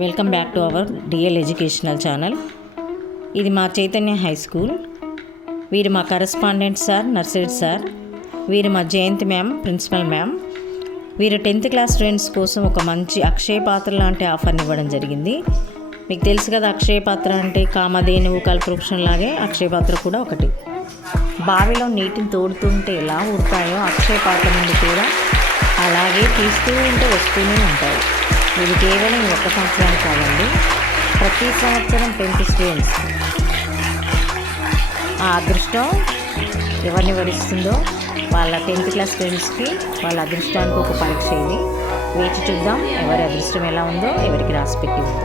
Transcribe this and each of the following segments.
Welcome back to our DL educational channel ఇది మా Chaitanya high school వీరు మా కరెస్పాండెంట్ సార్ నర్సరీ సార్ వీరు మా జయంతి మ్యామ్ ప్రిన్సిపల్ మ్యామ్ వీరు టెన్త్ క్లాస్ స్టూడెంట్స్ కోసం ఒక మంచి అక్షయ పాత్ర లాంటి ఆఫర్ని ఇవ్వడం జరిగింది. మీకు తెలుసు కదా అక్షయ పాత్ర అంటే కామధేనువు కల్పవృక్షం లాగే అక్షయ పాత్ర కూడా ఒకటి. బావిలో నీటిని తోడుతుంటే ఎలా ఊరుతాయో అక్షయ పాత్ర నుండి కూడా అలాగే తీస్తూ ఉంటే వస్తూనే ఉంటాయి. ఇది కేవలం ఒక ఒక్క సంవత్సరానికి కాదండి ప్రతి సంవత్సరం టెన్త్ స్టూడెంట్స్. ఆ అదృష్టం ఎవరిని వరిస్తుందో వాళ్ళ టెన్త్ క్లాస్ స్టూడెంట్స్కి వాళ్ళ అదృష్టానికి ఒక పరీక్ష ఇది. వేచి చూద్దాం ఎవరి అదృష్టం ఎలా ఉందో ఎవరికి రాసి పెట్టి ఉందో.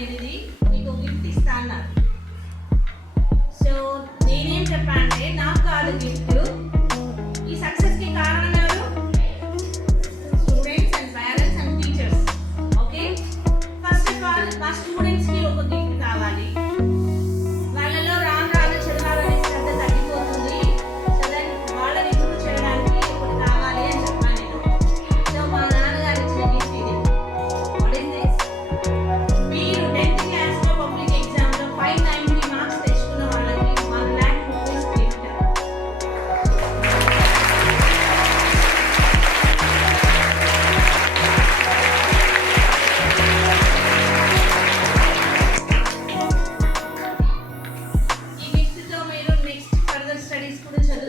చేశారు మీరు మీకు గిఫ్ట్ ఇస్తా అన్నారు సో నేనేం చెప్పానంటే నాకు కాదు గిఫ్ట్.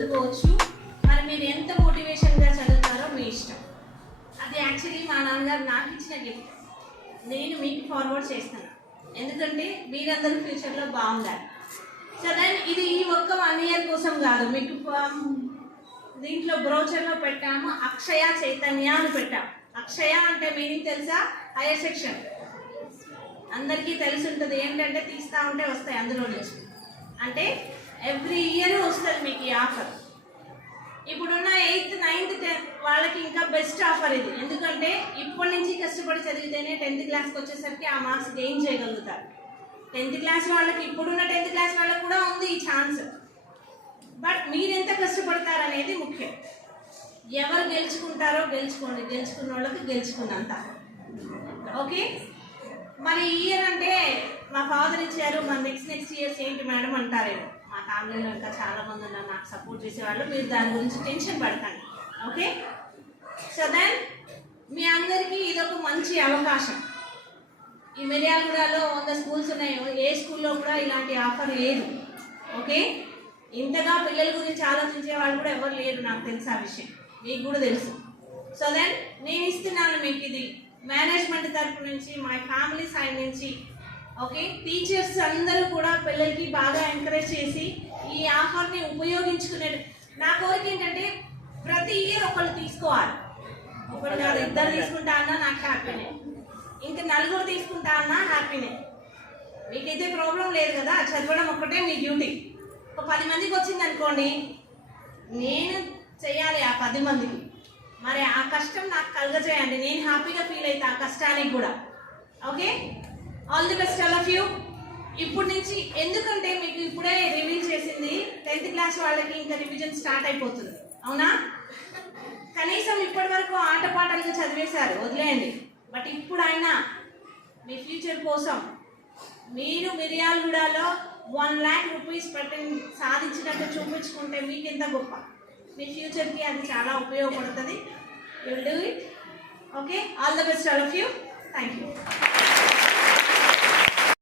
చదువుకోవచ్చు. మరి మీరు ఎంత మోటివేషన్గా చదువుతారో మీ ఇష్టం. అది యాక్చువల్లీ మా నాన్నగారు నాకు ఇచ్చిన గిఫ్ట్ నేను మీకు ఫార్వర్డ్ చేస్తాను. ఎందుకంటే మీరందరూ ఫ్యూచర్లో బాగుండాలి. సో దెన్ ఇది ఈ ఒక్క వన్ ఇయర్ కోసం కాదు. మీకు um, దీంట్లో బ్రోచర్లో పెట్టాము అక్షయ చైతన్య అని పెట్టాం. అక్షయ అంటే మీనింగ్ తెలుసా? Higher section. అందరికీ తెలిసి ఉంటుంది ఏంటంటే తీస్తా ఉంటే వస్తాయి అందులో నుంచి అంటే ఎవ్రీ ఇయర్ వస్తుంది మీకు ఈ ఆఫర్ ఇప్పుడున్న ఎయిత్ నైన్త్ టెన్త్ వాళ్ళకి ఇంకా బెస్ట్ ఆఫర్ ఇది. ఎందుకంటే ఇప్పటి నుంచి కష్టపడి చదివితేనే టెన్త్ క్లాస్కి వచ్చేసరికి ఆ మార్క్స్ గెయిన్ చేయగలుగుతారు. టెన్త్ క్లాస్ వాళ్ళకి ఇప్పుడున్న టెన్త్ క్లాస్ వాళ్ళకి కూడా ఉంది ఈ ఛాన్స్ బట్ మీరు ఎంత కష్టపడతారు అనేది ముఖ్యం. ఎవరు గెలుచుకుంటారో గెలుచుకోండి. గెలుచుకున్న వాళ్ళకి గెలుచుకున్నంత. ఓకే మరి ఈ ఇయర్ అంటే మా ఫాదర్ ఇచ్చారు మన నెక్స్ట్ నెక్స్ట్ ఇయర్స్ ఏంటి మేడం అంటారేమో. మా ఫ్యామిలీలో ఇంకా చాలామంది ఉన్నారు. నాకు సపోర్ట్ చేసేవాళ్ళు. మీరు దాని గురించి టెన్షన్ పడకండి. ఓకే సో దెన్ మీ అందరికీ ఇది ఒక మంచి అవకాశం. ఈ మిర్యాలగూడలో వంద స్కూల్స్ ఉన్నాయో. ఏ స్కూల్లో కూడా ఇలాంటి ఆఫర్ లేదు. ఓకే ఇంతగా పిల్లల గురించి ఆలోచించే వాళ్ళు కూడా ఎవరు లేరు. నాకు తెలుసు ఆ విషయం. మీకు కూడా తెలుసు. సో దెన్ నేను ఇస్తున్నాను మీకు ఇది. మేనేజ్మెంట్ తరపు నుంచి మా ఫ్యామిలీ సైడ్ నుంచి ఓకే? టీచర్స్ అందరూ కూడా పిల్లలకి బాగా ఎంకరేజ్ చేసి ఈ ఆఫర్ని ఉపయోగించుకునే నా కోరిక ఏంటంటే ప్రతి ఇయర్ ఒకళ్ళు తీసుకోవాలి. ఒకళ్ళు కాదు ఇద్దరు తీసుకుంటా అన్నా నాకు హ్యాపీనే ఇంకా నలుగురు తీసుకుంటా అన్నా హ్యాపీనే మీకైతే ప్రాబ్లం లేదు కదా చదవడం ఒక్కటే మీ డ్యూటీ ఒక పది మందికి వచ్చింది అనుకోండి నేను చేయాలి ఆ పది మందికి. మరి ఆ కష్టం నాకు కలగజేయండి. నేను హ్యాపీగా ఫీల్ అవుతా ఆ కష్టానికి కూడా. Okay? All the best all of you ఇప్పుడు నుంచి ఎందుకంటే మీకు ఇప్పుడే రివీల్ చేసింది టెన్త్ క్లాస్ వాళ్ళకి ఇంకా రివిజన్ స్టార్ట్ అయిపోతుంది. అవునా? కనీసం ఇప్పటి వరకు ఆటపాటలుగా చదివేశారు వదిలేయండి. బట్ ఇప్పుడు అయినా మీ ఫ్యూచర్ కోసం మీరు మిర్యాలగూడలో వన్ ల్యాక్ రూపీస్ పెట్టి సాధించినట్టు చూపించుకుంటే మీకు ఎంత గొప్ప? మీ ఫ్యూచర్కి అది చాలా ఉపయోగపడుతుంది. Will do it okay all the best all of you thank you